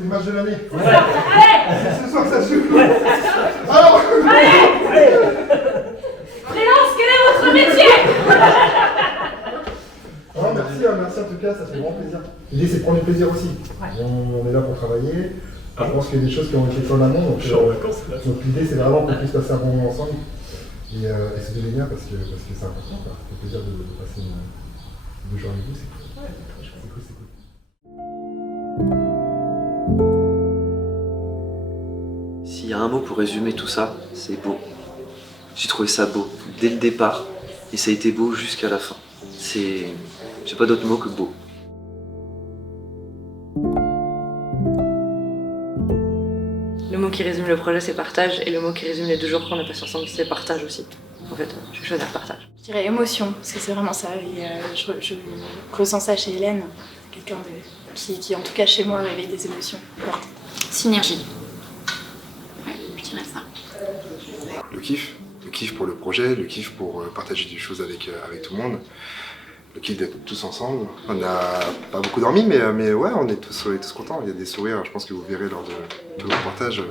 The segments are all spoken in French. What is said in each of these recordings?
C'est le match de l'année. Ouais. Allez. C'est ce soir que ça se joue. Alors Allez. Freelance, quel est votre métier? Merci en tout cas, ça fait grand plaisir. L'idée c'est de prendre du plaisir aussi. Ouais. On est là pour travailler. Je pense qu'il y a des choses qui ont été faites en amont. Donc l'idée c'est vraiment qu'on puisse passer un bon moment ensemble. Et c'est de bien parce que c'est important. Ça fait plaisir de passer deux jours avec vous. C'est cool. Ouais, c'est très chouette. C'est cool. S'il y a un mot pour résumer tout ça, c'est beau. J'ai trouvé ça beau dès le départ et ça a été beau jusqu'à la fin. J'ai pas d'autre mot que beau. Le mot qui résume le projet, c'est partage, et le mot qui résume les 2 jours qu'on a passé ensemble, c'est partage aussi. En fait, je vais choisir partage. Je dirais émotion, parce que c'est vraiment ça. Et je ressens ça chez Hélène, quelqu'un qui, en tout cas chez moi, réveille des émotions fortes. Synergie. Ouais, je dirais ça. Le kiff pour le projet, le kiff pour partager des choses avec tout le monde, le kiff d'être tous ensemble. On n'a pas beaucoup dormi, mais ouais, on est tous contents. Il y a des sourires, je pense que vous verrez lors de le reportage.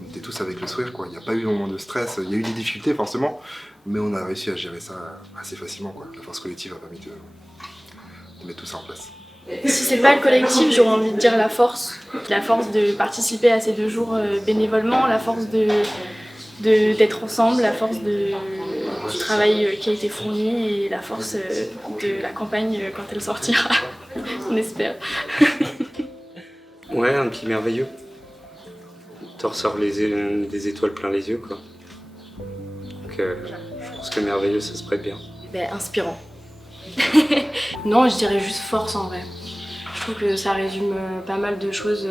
On était tous avec le sourire, quoi. Il n'y a pas eu de moment de stress, il y a eu des difficultés forcément, mais on a réussi à gérer ça assez facilement, quoi. La force collective a permis de mettre tout ça en place. Si c'est pas le collectif, j'aurais envie de dire la force. La force de participer à ces 2 jours bénévolement, la force d'être ensemble, la force du travail qui a été fourni et la force de la campagne quand elle sortira, on espère. Ouais, un petit merveilleux. T'en ressors des étoiles plein les yeux, quoi. Donc je pense que merveilleux, ça se prête bien. Inspirant. Non, je dirais juste force en vrai. Je trouve que ça résume pas mal de choses.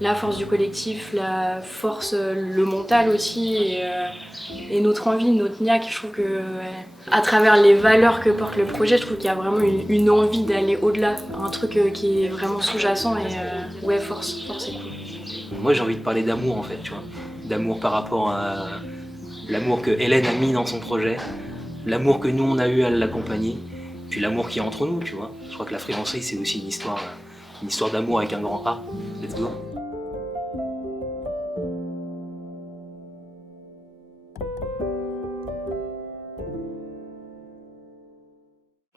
La force du collectif, la force, le mental aussi, et notre envie, notre niaque. Je trouve que à travers les valeurs que porte le projet, je trouve qu'il y a vraiment une envie d'aller au-delà, un truc qui est vraiment sous-jacent et ouais, force c'est cool. Moi j'ai envie de parler d'amour en fait, tu vois. D'amour par rapport à l'amour que Hélène a mis dans son projet, l'amour que nous on a eu à l'accompagner, puis l'amour qui est entre nous, tu vois. Je crois que la freelancerie c'est aussi une histoire d'amour avec un grand A. Let's go.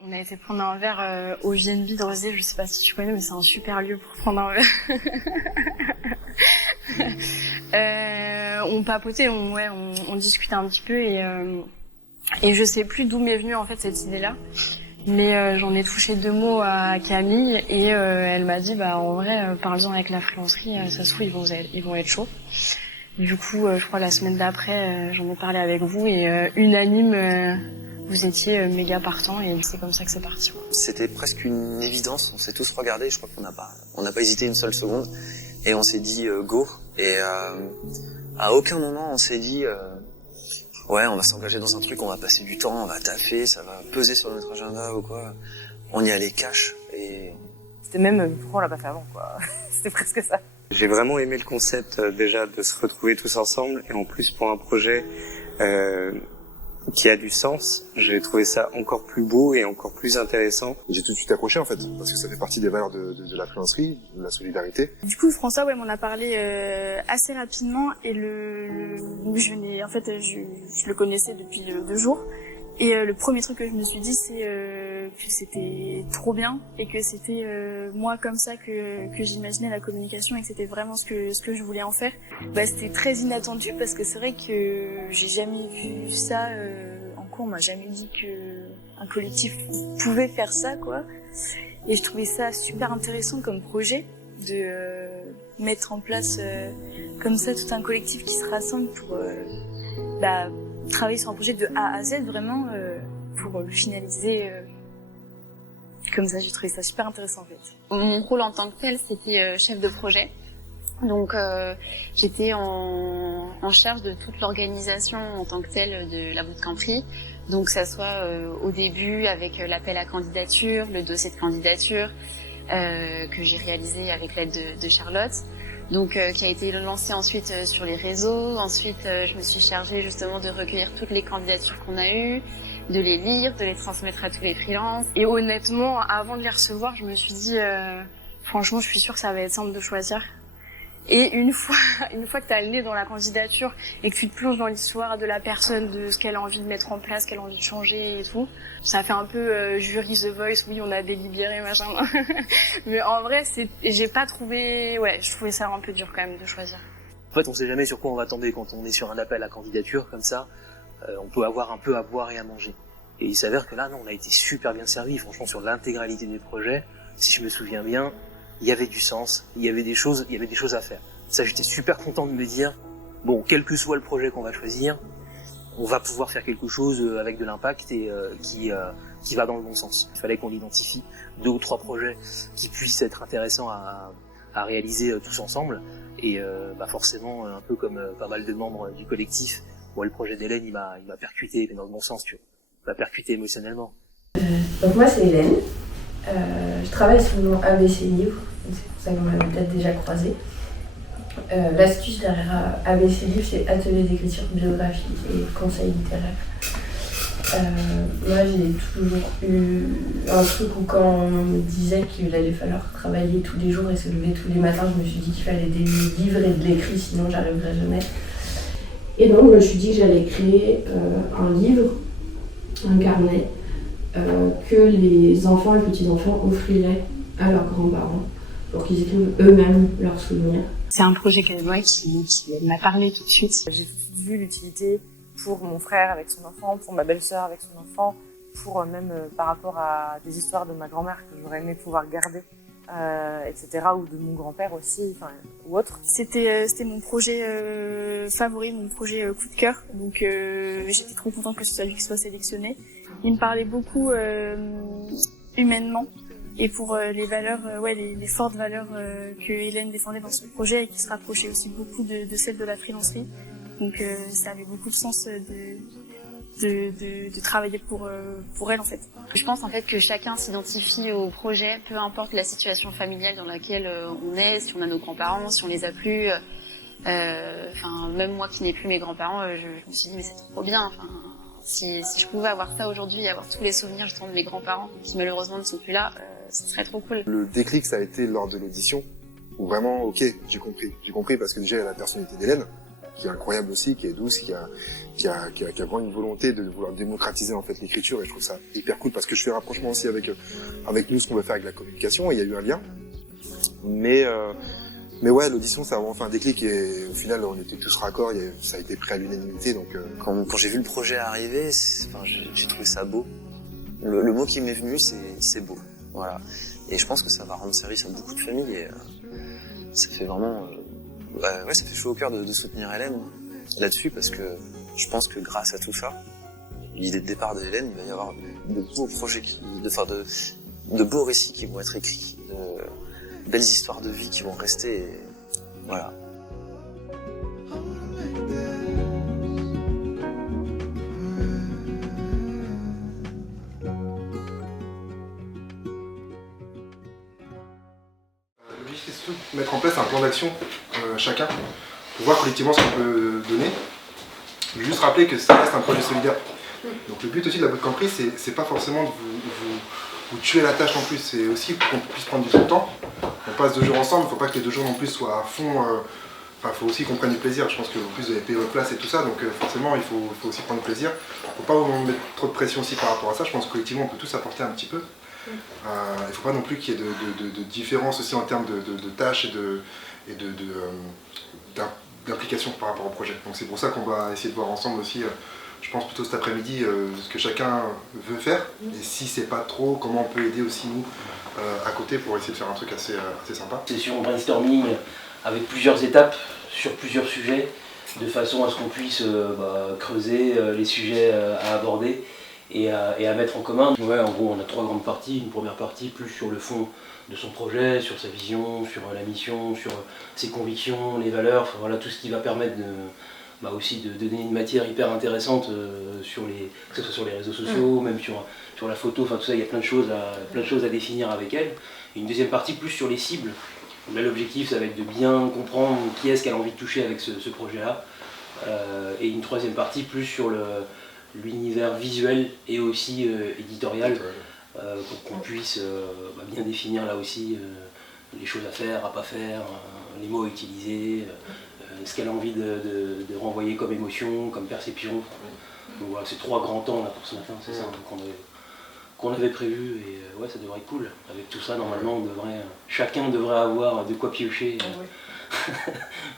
On a été prendre un verre au JNB de Rosé, je sais pas si tu connais, mais c'est un super lieu pour prendre un verre. On papotait, on discutait un petit peu et je sais plus d'où m'est venue en fait cette idée-là. Mais j'en ai touché 2 mots à Camille et elle m'a dit en vrai parle-en avec la freelancerie, ça se trouve ils vont être chauds. Du coup je crois la semaine d'après j'en ai parlé avec vous et unanime vous étiez méga partant et c'est comme ça que c'est parti. C'était presque une évidence, on s'est tous regardés, je crois qu'on n'a pas hésité une seule seconde et on s'est dit go. Et à aucun moment on s'est dit ouais on va s'engager dans un truc, on va passer du temps, on va taffer, ça va peser sur notre agenda ou quoi. On y allait cash et... C'était même pourquoi on l'a pas fait avant, quoi. C'était presque ça. J'ai vraiment aimé le concept déjà de se retrouver tous ensemble et en plus pour un projet qui a du sens, j'ai trouvé ça encore plus beau et encore plus intéressant. J'ai tout de suite accroché en fait, parce que ça fait partie des valeurs de la freelancerie, de la solidarité. Du coup François m'en a parlé assez rapidement et je le connaissais depuis 2 jours. Et le premier truc que je me suis dit, c'est que c'était trop bien et que c'était moi comme ça que j'imaginais la communication et que c'était vraiment ce que je voulais en faire. C'était très inattendu parce que c'est vrai que j'ai jamais vu ça en cours. On m'a jamais dit que un collectif pouvait faire ça, quoi. Et je trouvais ça super intéressant comme projet de mettre en place comme ça tout un collectif qui se rassemble pour travailler sur un projet de A à Z vraiment pour le finaliser comme ça. J'ai trouvé ça super intéressant en fait. Mon rôle en tant que tel, c'était chef de projet. Donc j'étais en charge de toute l'organisation en tant que telle de la bootcamperie. Donc ça soit au début avec l'appel à candidature, le dossier de candidature que j'ai réalisé avec l'aide de Charlotte. Donc qui a été lancé ensuite sur les réseaux. Ensuite, je me suis chargée justement de recueillir toutes les candidatures qu'on a eues, de les lire, de les transmettre à tous les freelances. Et honnêtement, avant de les recevoir, je me suis dit franchement, je suis sûre que ça va être simple de choisir. Et une fois que tu as le nez dans la candidature et que tu te plonges dans l'histoire de la personne, de ce qu'elle a envie de mettre en place, qu'elle a envie de changer et tout, ça fait un peu jury The Voice, oui on a délibéré machin. Mais en vrai j'ai pas trouvé, je trouvais ça un peu dur quand même de choisir. En fait on sait jamais sur quoi on va tomber quand on est sur un appel à candidature comme ça, on peut avoir un peu à boire et à manger. Et il s'avère que là non, on a été super bien servi, franchement sur l'intégralité des projets, si je me souviens bien, il y avait du sens, il y avait des choses à faire. Ça, j'étais super content de me dire, bon, quel que soit le projet qu'on va choisir, on va pouvoir faire quelque chose avec de l'impact et qui va dans le bon sens. Il fallait qu'on identifie 2 ou 3 projets qui puissent être intéressants à réaliser tous ensemble. Et forcément, un peu comme pas mal de membres du collectif, le projet d'Hélène, il m'a percuté, mais dans le bon sens, tu vois. Il m'a percuté émotionnellement. Donc moi, c'est Hélène. Je travaille sous le nom ABC Livre, c'est pour ça qu'on m'avait peut-être déjà croisé. L'astuce derrière ABC Livre, c'est atelier d'écriture biographique et conseil littéraire. Moi, j'ai toujours eu un truc où quand on me disait qu'il allait falloir travailler tous les jours et se lever tous les matins, je me suis dit qu'il fallait des livres et de l'écrit, sinon j'arriverais jamais. Et donc, je me suis dit que j'allais créer un livre, un carnet, que les enfants et petits-enfants offriraient à leurs grands-parents pour qu'ils écrivent eux-mêmes leurs souvenirs. C'est un projet qui m'a parlé tout de suite. J'ai vu l'utilité pour mon frère avec son enfant, pour ma belle-sœur avec son enfant, pour même par rapport à des histoires de ma grand-mère que j'aurais aimé pouvoir garder, etc. ou de mon grand-père aussi, ou autre. C'était mon projet favori, mon projet coup de cœur, donc j'étais trop contente que ce soit lui qui soit sélectionné. Il me parlait beaucoup humainement et pour les valeurs, les fortes valeurs que Hélène défendait dans son projet et qui se rapprochaient aussi beaucoup de celles de la freelancerie. Donc ça avait beaucoup de sens de travailler pour elle en fait. Je pense en fait que chacun s'identifie au projet, peu importe la situation familiale dans laquelle on est, si on a nos grands-parents, si on les a plus. Même moi qui n'ai plus mes grands-parents, je me suis dit mais c'est trop bien. Si je pouvais avoir ça aujourd'hui et avoir tous les souvenirs justement de mes grands-parents qui malheureusement ne sont plus là, ce serait trop cool. Le déclic, ça a été lors de l'audition où vraiment, ok, j'ai compris parce que déjà il y a la personnalité d'Hélène qui est incroyable aussi, qui est douce, qui a vraiment une volonté de vouloir démocratiser en fait l'écriture et je trouve ça hyper cool parce que je fais un rapprochement aussi avec nous ce qu'on veut faire avec la communication et il y a eu un lien. Mais ouais, l'audition ça a vraiment fait un déclic et au final on était tous raccords, ça a été pris à l'unanimité donc. Quand j'ai vu le projet arriver, j'ai trouvé ça beau. Le mot qui m'est venu c'est beau, voilà. Et je pense que ça va rendre service à beaucoup de familles et ça fait vraiment. Ça fait chaud au cœur de soutenir Hélène là-dessus parce que je pense que grâce à tout ça, l'idée de départ de Hélène, il va y avoir de beaux projets, de beaux récits qui vont être écrits, de belles histoires de vie qui vont rester. Et voilà. L'objectif c'est surtout de mettre en place un plan d'action chacun pour voir collectivement ce qu'on peut donner. Je veux juste rappeler que ça reste un projet solidaire. Donc le but aussi de la bootcamp c'est pas forcément de vous tuer la tâche non plus, c'est aussi qu'on puisse prendre du temps. On passe 2 jours ensemble, il ne faut pas que les 2 jours non plus soient à fond. Il faut aussi qu'on prenne du plaisir. Je pense que en plus vous avez payé votre place et tout ça, donc forcément il faut aussi prendre du plaisir. Il ne faut pas vous mettre trop de pression aussi par rapport à ça. Je pense que collectivement on peut tous apporter un petit peu. Il ne faut pas non plus qu'il y ait de différence aussi en termes de tâches et d'implication par rapport au projet. Donc c'est pour ça qu'on va essayer de voir ensemble aussi, je pense plutôt cet après-midi, ce que chacun veut faire. Et si c'est pas trop, comment on peut aider aussi nous à côté pour essayer de faire un truc assez sympa. C'est sur un brainstorming avec plusieurs étapes sur plusieurs sujets, de façon à ce qu'on puisse creuser les sujets à aborder et à mettre en commun. Ouais, en gros, on a 3 grandes parties. Une première partie plus sur le fond de son projet, sur sa vision, sur la mission, sur ses convictions, les valeurs, enfin, voilà, tout ce qui va permettre aussi de donner une matière hyper intéressante que ce soit sur les réseaux sociaux, même sur la photo, enfin tout ça, il y a plein de choses à définir avec elle. Et une deuxième partie plus sur les cibles. Là, l'objectif, ça va être de bien comprendre qui est-ce qu'elle a envie de toucher avec ce projet-là. Et une troisième partie plus sur l'univers visuel et aussi éditorial, pour qu'on puisse bien définir là aussi les choses à faire, à pas faire, les mots utilisés, ce qu'elle a envie de renvoyer comme émotion, comme perception. Donc voilà, c'est 3 grands temps là pour ce matin, c'est ça qu'on avait prévu, et ouais, ça devrait être cool. Avec tout ça, normalement, chacun devrait avoir de quoi piocher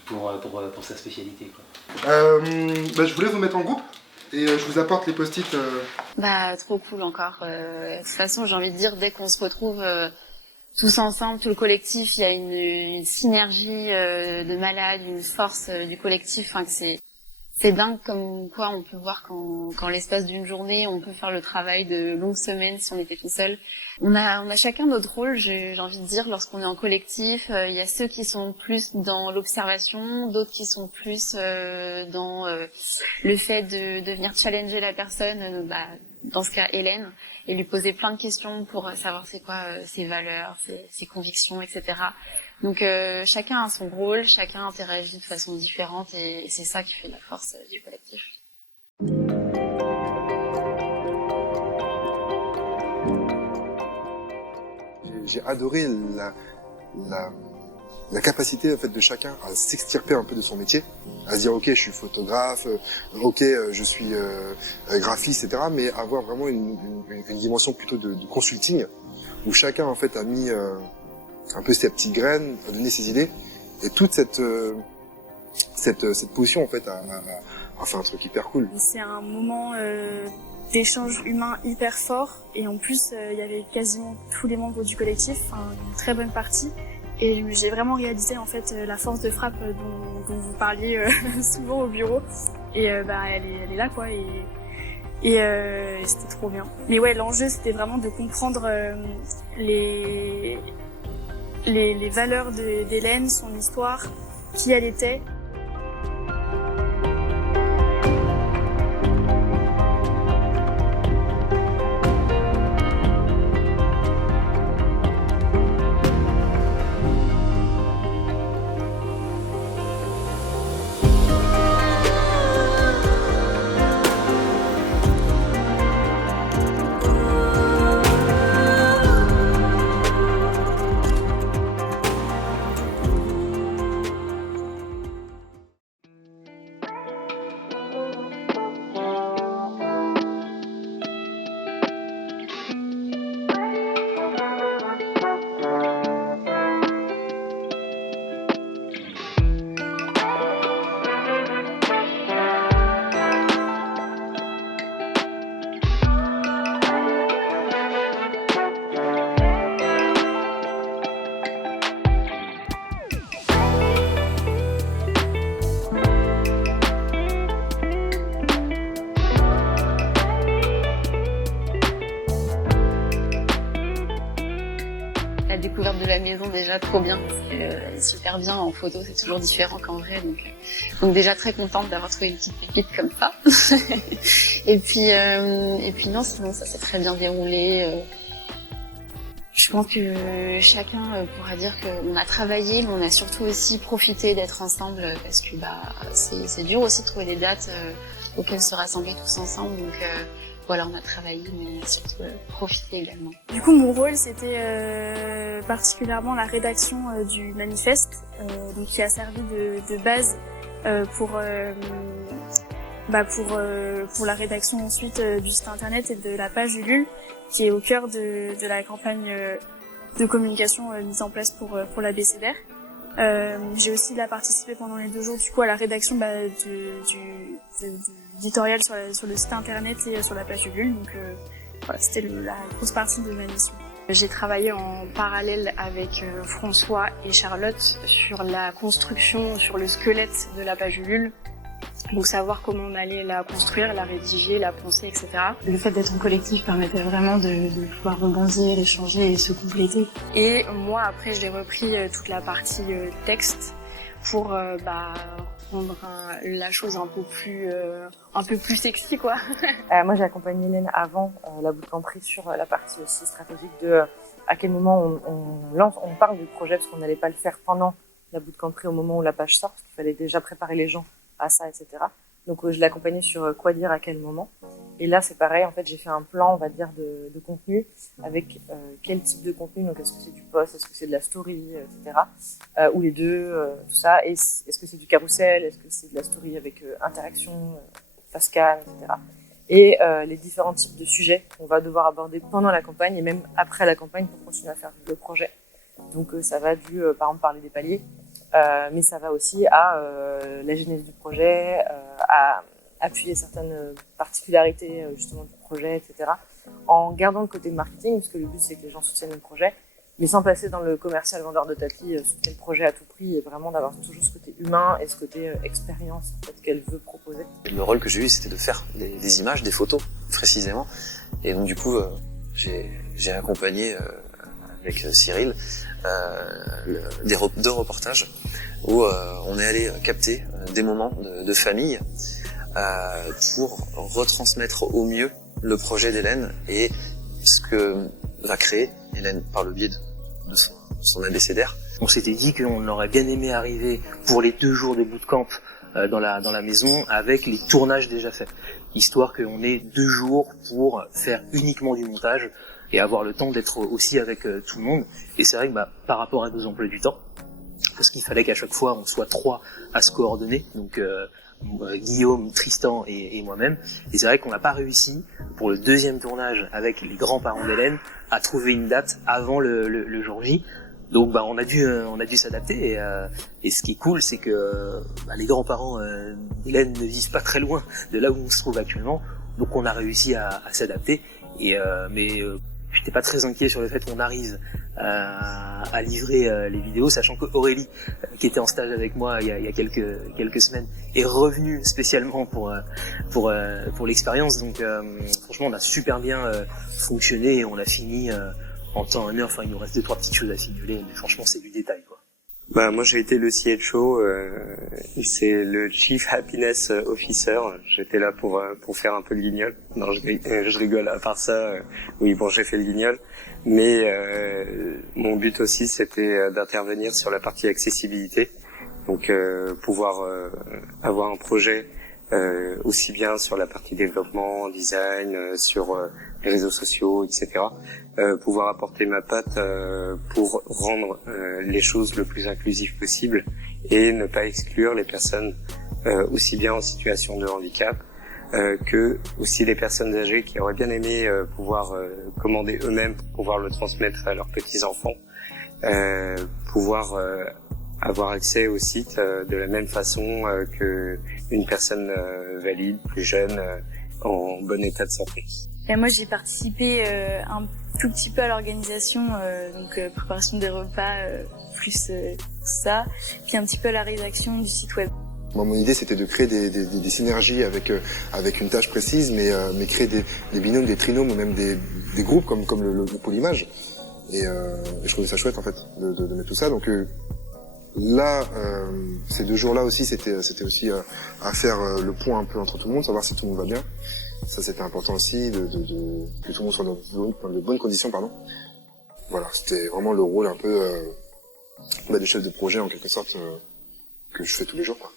pour sa spécialité, quoi. Je voulais vous mettre en groupe et je vous apporte les post-it. Trop cool encore. De toute façon, j'ai envie de dire, dès qu'on se retrouve tous ensemble, tout le collectif, il y a une synergie de malade, une force du collectif, que c'est dingue comme quoi on peut voir qu'en l'espace d'une journée, on peut faire le travail de longues semaines si on était tout seul. On a chacun notre rôle, j'ai envie de dire, lorsqu'on est en collectif. Il y a ceux qui sont plus dans l'observation, d'autres qui sont plus dans le fait de venir challenger la personne, dans ce cas Hélène, et lui poser plein de questions pour savoir c'est quoi ses valeurs, ses convictions, etc. Donc chacun a son rôle, chacun interagit de façon différente, et c'est ça qui fait la force du collectif. J'ai adoré la capacité en fait de chacun à s'extirper un peu de son métier, à se dire ok, je suis photographe, ok, je suis graphiste, etc. Mais avoir vraiment une dimension plutôt de consulting, où chacun en fait a mis un peu ses petites graines, a donné ses idées, et toute cette position en fait a fait un truc hyper cool. C'est un moment d'échange humain hyper fort, et en plus il y avait quasiment tous les membres du collectif, une très bonne partie, et j'ai vraiment réalisé en fait la force de frappe dont vous parliez souvent au bureau, et elle est là quoi, et c'était trop bien. Mais ouais, l'enjeu c'était vraiment de comprendre les valeurs d'Hélène, son histoire, qui elle était. La découverte de la maison, déjà trop bien, parce qu'elle est super bien en photo, c'est toujours différent qu'en vrai, donc déjà très contente d'avoir trouvé une petite pépite comme ça. et puis non, sinon ça s'est très bien déroulé. Je pense que chacun pourra dire qu'on a travaillé, mais on a surtout aussi profité d'être ensemble, parce que c'est dur aussi de trouver des dates auxquelles se rassembler tous ensemble, donc voilà, on a travaillé, mais on a surtout profité également. Du coup, mon rôle, c'était particulièrement la rédaction du manifeste, donc qui a servi de base pour la rédaction ensuite du site internet et de la page Ulule, qui est au cœur de la campagne de communication mise en place pour la BCDR. J'ai aussi participé pendant les 2 jours du coup à la rédaction du éditorial sur le site internet et sur la page Ulule, donc voilà, c'était la grosse partie de ma mission. J'ai travaillé en parallèle avec François et Charlotte sur la construction, sur le squelette de la page Ulule. Donc savoir comment on allait la construire, la rédiger, la poncer, etc. Le fait d'être en collectif permettait vraiment de pouvoir rebondir, échanger et se compléter. Et moi après j'ai repris toute la partie texte pour rendre la chose un peu plus sexy quoi. Moi j'ai accompagné Hélène avant la bootcamp sur la partie aussi stratégique de à quel moment on parle du projet, parce qu'on n'allait pas le faire pendant la bootcamp au moment où la page sort, parce qu'il fallait déjà préparer les gens à ça, etc. Donc je l'ai accompagnée sur quoi dire à quel moment. Et là, c'est pareil, en fait, j'ai fait un plan, on va dire, de contenu, avec quel type de contenu, donc est-ce que c'est du post, est-ce que c'est de la story, etc., ou les deux, tout ça, et est-ce que c'est du carrousel, est-ce que c'est de la story avec interaction, face cam, etc., et les différents types de sujets qu'on va devoir aborder pendant la campagne, et même après la campagne, pour continuer à faire le projet. Donc ça va par exemple, parler des paliers, mais ça va aussi à la genèse du projet, à appuyer certaines particularités justement du projet, etc. En gardant le côté marketing, parce que le but c'est que les gens soutiennent le projet, mais sans passer dans le commercial vendeur de tapis, soutient le projet à tout prix, et vraiment d'avoir toujours ce côté humain et ce côté expérience en fait, qu'elle veut proposer. Le rôle que j'ai eu, c'était de faire des images, des photos précisément, et donc du coup j'ai accompagné avec Cyril deux reportages où on est allé capter des moments de famille pour retransmettre au mieux le projet d'Hélène et ce que va créer Hélène par le biais de son abécédaire. On s'était dit qu'on aurait bien aimé arriver pour les 2 jours de bootcamp dans la maison avec les tournages déjà faits, histoire qu'on ait 2 jours pour faire uniquement du montage et avoir le temps d'être aussi avec tout le monde. Et c'est vrai que par rapport à nos emplois du temps, parce qu'il fallait qu'à chaque fois on soit 3 à se coordonner, donc Guillaume, Tristan et moi-même. Et c'est vrai qu'on n'a pas réussi pour le 2e tournage avec les grands-parents d'Hélène à trouver une date avant le jour J. Donc on a dû s'adapter et ce qui est cool c'est que les grands-parents d'Hélène ne vivent pas très loin de là où on se trouve actuellement. Donc on a réussi à s'adapter mais j'étais pas très inquiet sur le fait qu'on arrive à livrer les vidéos, sachant que Aurélie, qui était en stage avec moi il y a quelques semaines, est revenue spécialement pour l'expérience. Donc franchement, on a super bien fonctionné et on a fini en temps et en heure. Enfin, il nous reste 2-3 petites choses à figurer, mais franchement, c'est du détail, quoi. Moi j'ai été le CHO, c'est le Chief Happiness Officer. J'étais là pour faire un peu le guignol. Non, je rigole. À part ça, oui bon, j'ai fait le guignol. Mais mon but aussi c'était d'intervenir sur la partie accessibilité. Donc pouvoir avoir un projet aussi bien sur la partie développement, design, sur les réseaux sociaux, etc. Pouvoir apporter ma patte pour rendre les choses le plus inclusives possible et ne pas exclure les personnes aussi bien en situation de handicap que aussi les personnes âgées qui auraient bien aimé pouvoir commander eux-mêmes pour pouvoir le transmettre à leurs petits-enfants, pouvoir avoir accès au site de la même façon que une personne valide, plus jeune, en bon état de santé. Et moi j'ai participé un tout petit peu à l'organisation, donc préparation des repas, plus tout ça, puis un petit peu à la rédaction du site web. Moi, mon idée, c'était de créer des synergies avec une tâche précise, mais créer des binômes, des trinômes, ou même des groupes comme le Polymage. Et je trouvais ça chouette, en fait, de mettre tout ça. Donc là, ces 2 jours-là aussi, c'était aussi à faire le point un peu entre tout le monde, savoir si tout le monde va bien. Ça, c'était important aussi, que tout le monde soit dans de bonnes conditions, pardon. Voilà, c'était vraiment le rôle un peu des chefs de projet, en quelque sorte, que je fais tous les jours, quoi.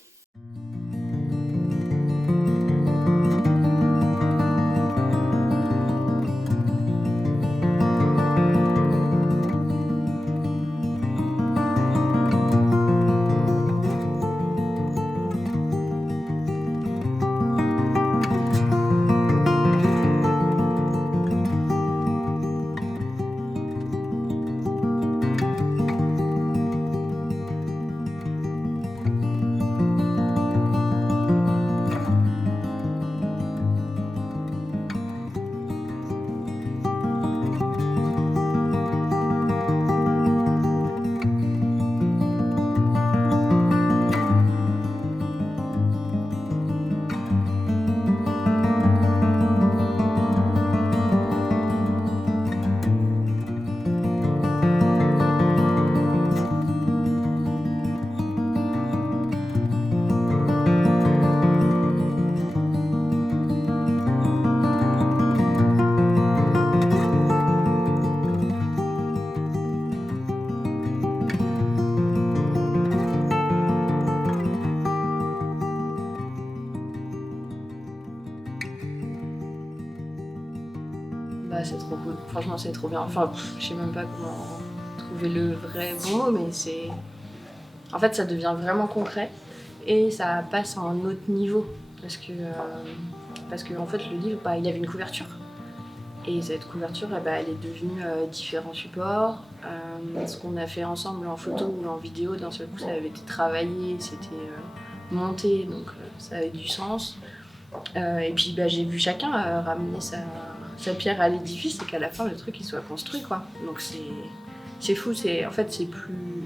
Ouais, c'est trop cool. Franchement, c'est trop bien. Enfin, je sais même pas comment trouver le vrai bon mot, mais c'est... En fait, ça devient vraiment concret et ça passe à un autre niveau. Parce que en fait, le livre, il avait une couverture. Et cette couverture, elle est devenue différents supports. Ce qu'on a fait ensemble en photo ou en vidéo, d'un seul coup, ça avait été travaillé, c'était monté, donc ça avait du sens. Et puis j'ai vu chacun ramener sa pierre à l'édifice et qu'à la fin, le truc il soit construit, quoi. Donc c'est fou, en fait, c'est plus...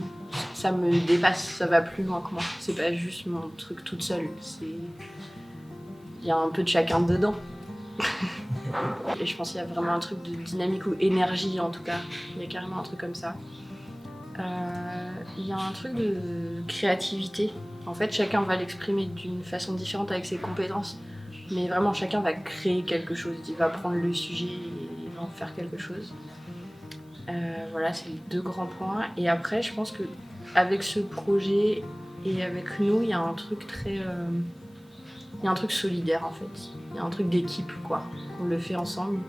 Ça me dépasse, ça va plus loin que moi. C'est pas juste mon truc toute seule, il y a un peu de chacun dedans. Et je pense qu'il y a vraiment un truc de dynamique ou énergie, en tout cas. Il y a carrément un truc comme ça. Il y a un truc de créativité. En fait, chacun va l'exprimer d'une façon différente avec ses compétences. Mais vraiment, chacun va créer quelque chose. Il va prendre le sujet et il va en faire quelque chose. Voilà, c'est les 2 grands points. Et après, je pense qu'avec ce projet et avec nous, il y a un truc très... Il y a un truc solidaire, en fait. Il y a un truc d'équipe, quoi. On le fait ensemble.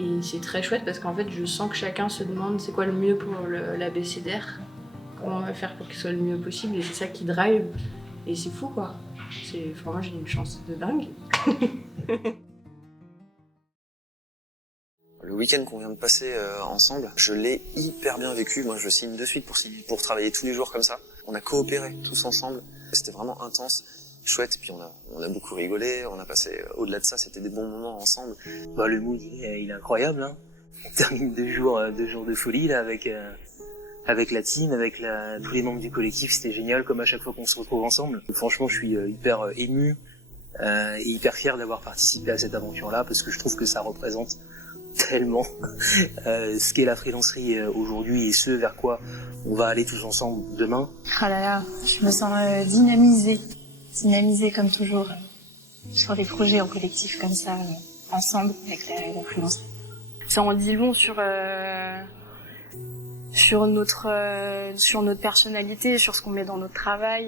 Et c'est très chouette parce qu'en fait, je sens que chacun se demande c'est quoi le mieux pour l'ABCDR. Comment on va faire pour qu'il soit le mieux possible. Et c'est ça qui drive. Et c'est fou, quoi. Moi, j'ai une chance de dingue. Le week-end qu'on vient de passer ensemble, je l'ai hyper bien vécu. Moi, je signe de suite pour travailler tous les jours comme ça. On a coopéré tous ensemble. C'était vraiment intense, chouette. Et puis on a beaucoup rigolé. On a passé, au-delà de ça, c'était des bons moments ensemble. Le mood, il est incroyable. Hein. On termine 2 jours de folie là avec la team, avec tous les membres du collectif. C'était génial, comme à chaque fois qu'on se retrouve ensemble. Franchement, je suis hyper ému et hyper fier d'avoir participé à cette aventure-là parce que je trouve que ça représente tellement ce qu'est la freelancerie aujourd'hui et ce vers quoi on va aller tous ensemble demain. Oh là là, je me sens dynamisée comme toujours sur des projets en collectif comme ça, ensemble avec la freelancerie. Ça en dit long sur notre personnalité, sur ce qu'on met dans notre travail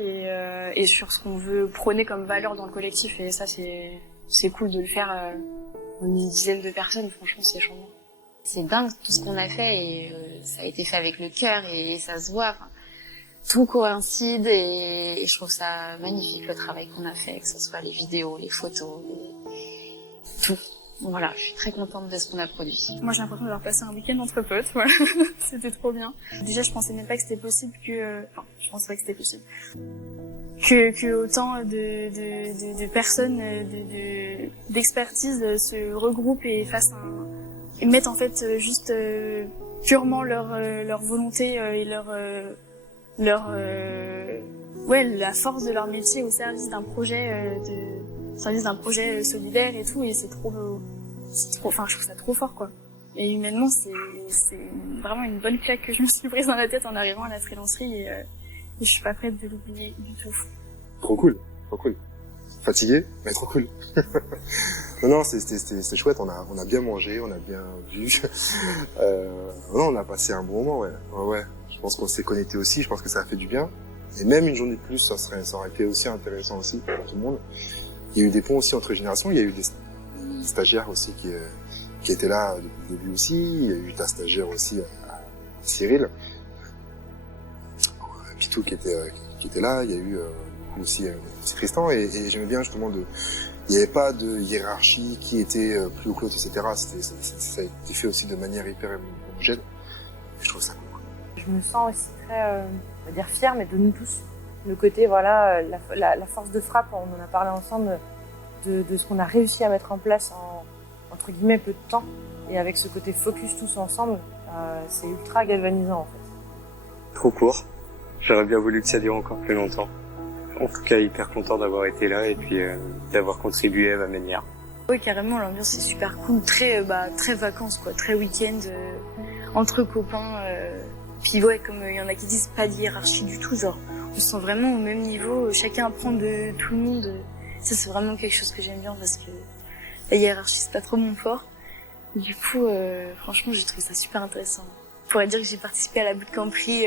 et sur ce qu'on veut prôner comme valeur dans le collectif. Et ça, c'est cool de le faire une dizaine de personnes. Franchement, c'est charmant. C'est dingue tout ce qu'on a fait et ça a été fait avec le cœur et ça se voit. Enfin, tout coïncide et je trouve ça magnifique le travail qu'on a fait, que ce soit les vidéos, les photos, tout. Voilà, je suis très contente de ce qu'on a produit. Moi, j'ai l'impression d'avoir passé un week-end entre potes, voilà. C'était trop bien. Déjà, je pensais même pas que c'était possible je pensais pas que c'était possible. Que autant de personnes, d'expertise se regroupent et mettent en fait juste purement leur volonté et la force de leur métier au service d'un projet solidaire et tout, et c'est trop, enfin, je trouve ça trop fort, quoi. Et humainement, c'est vraiment une bonne claque que je me suis prise dans la tête en arrivant à la freelancerie et je suis pas prête de l'oublier du tout. Trop cool. Fatigué, mais trop cool. Non, c'était chouette, on a bien mangé, on a bien bu. Non, on a passé un bon moment, ouais. Je pense qu'on s'est connecté aussi, je pense que ça a fait du bien. Et même une journée de plus, ça aurait été aussi intéressant aussi pour tout le monde. Il y a eu des ponts aussi entre générations, il y a eu des stagiaires aussi qui étaient là depuis le début aussi, il y a eu ta stagiaire aussi, Cyril, Pitou qui était là, il y a eu aussi Tristan, et j'aimais bien justement il n'y avait pas de hiérarchie qui était plus haut que l'autre, etc. Ça a été fait aussi de manière hyper homogène, je trouve ça cool. Je me sens aussi très, on va dire fière, mais de nous tous. Le côté, voilà, la force de frappe, on en a parlé ensemble, de ce qu'on a réussi à mettre en place en, entre guillemets, peu de temps. Et avec ce côté focus tous ensemble, c'est ultra galvanisant, en fait. Trop court. J'aurais bien voulu que ça dure encore plus longtemps. En tout cas, hyper content d'avoir été là et puis d'avoir contribué à ma manière. Oui, carrément, l'ambiance est super cool, très vacances, quoi, très week-end, entre copains. Puis ouais, comme il y en a qui disent pas de hiérarchie du tout, genre on se sent vraiment au même niveau, chacun apprend de tout le monde. Ça, c'est vraiment quelque chose que j'aime bien parce que la hiérarchie, c'est pas trop mon fort. Du coup, franchement, j'ai trouvé ça super intéressant. Je pourrais dire que j'ai participé à la bootcamperie,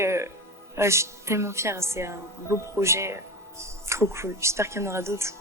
je suis tellement fière, c'est un beau projet, trop cool. J'espère qu'il y en aura d'autres.